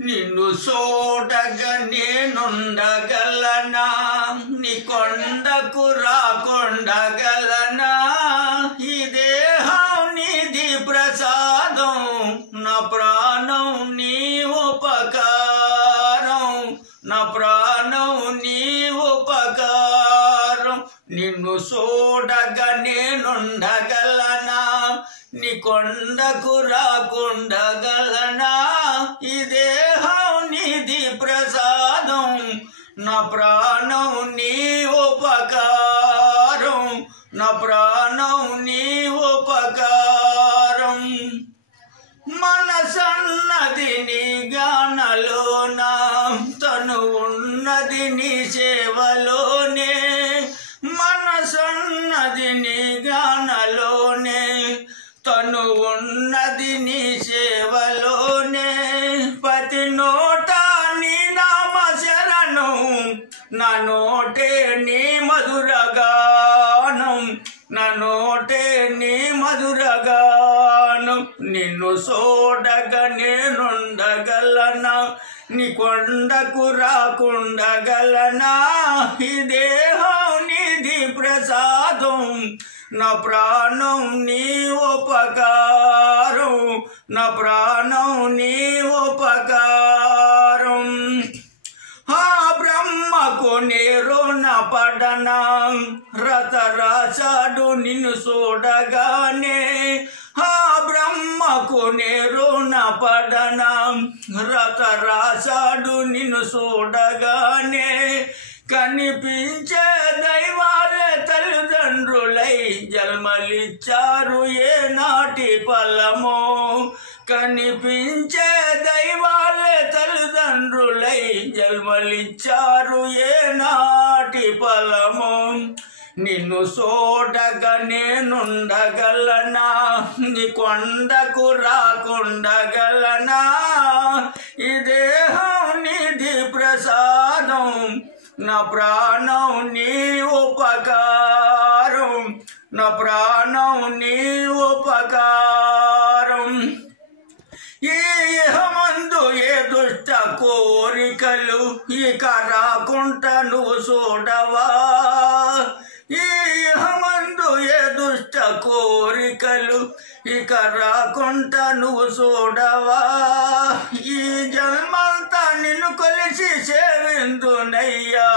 నిన్ను చూడగా నేనుండగలనా, నీ కొండకు రాకుండగలనా? ఈ దేహం నీది ప్రసాదం, నా ప్రాణం నీ ఉపకారం, నా ప్రాణం నీ ఉపకారం. నిన్ను చూడగా నేనుండగలనా, నీ కొండకు రాకుండగలనా? ఈ దేహం నీది ప్రసాదం, నా ప్రాణం నీ ఉపకారం, నా ప్రాణం నీ ఉపకారం. మనసన్నది నీ గానలోన, తను ఉన్నది నీ సేవలోనే. మనసన్నది నీ గానలోనే, తను ఉన్నది నీ సేవలోనే. ప్రతి నోట నీ నామ శరణం, నా నోటే నీ మధురగానం, నా నోటే నీ మధురగానం. నిన్ను చూడగా నేనుండగలనా, నీ కొండకు రాకుండగలనా? ఈ దేహం నీది ప్రసాదం, నా ప్రాణం నీ ఉపకారం, నా ప్రాణం నీ ఉపకారం. ఆ బ్రహ్మకు నేరున పడనా, రత రాశాడు నిన్ను చూడగానే. ఆ బ్రహ్మకు నేరున పడనా, రత రాశాడు నిన్ను చూడగానే. కనిపించే దైవాలే తల్లిదండ్రులై జన్మలిచ్చారు ఏ నాటి ఫలమో. కనిపించే దైవాలే తల్లిదండ్రులై జన్మలిచ్చారు ఏ నాటి ఫలమో. నిన్ను చూడగా నేనుండగలనా, నీ కొండకు రాకుండగలనా? ఈ దేహం నీది ప్రసాదం, నా ప్రాణం నీ ఉపకారం, నా ప్రాణం నీ ఉపకారం. ఈ ఇహమందు ఏ దుష్ట కోరికలు ఇక రాకుండా నువ్వు చూడవా? ఈ ఇహమందు ఏ దుష్ట కోరికలు ఇక రాకుండా నువ్వు చూడవా? ఈ జన్మంతా నిన్ను కొలిసి సేవిందునయ్యా,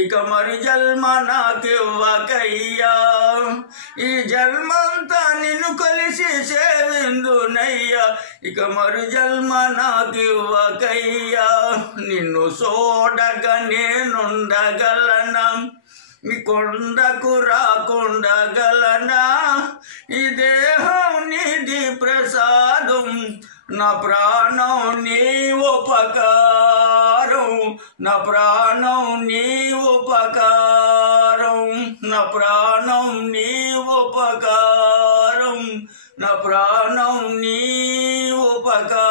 ఇక మరి జన్మ నాకివ్వకయ్యా. ఈ జన్మంతా నిన్ను కొలిసి సేవిందునయ్యా, ఇక మరి జన్మ నాకివ్వకయ్యా. నిన్ను చూడగా నేనుండగలనా, నీ కొండకు రాకుండగలనా? ఈ దేహం నీది ప్రసాదం, నా ప్రాణం నీ ఉపకారం, నా ప్రాణం నీ ఉపకారం, నా ప్రాణం నీ ఉపకారం, నా ప్రాణం నీ ఉపకారం.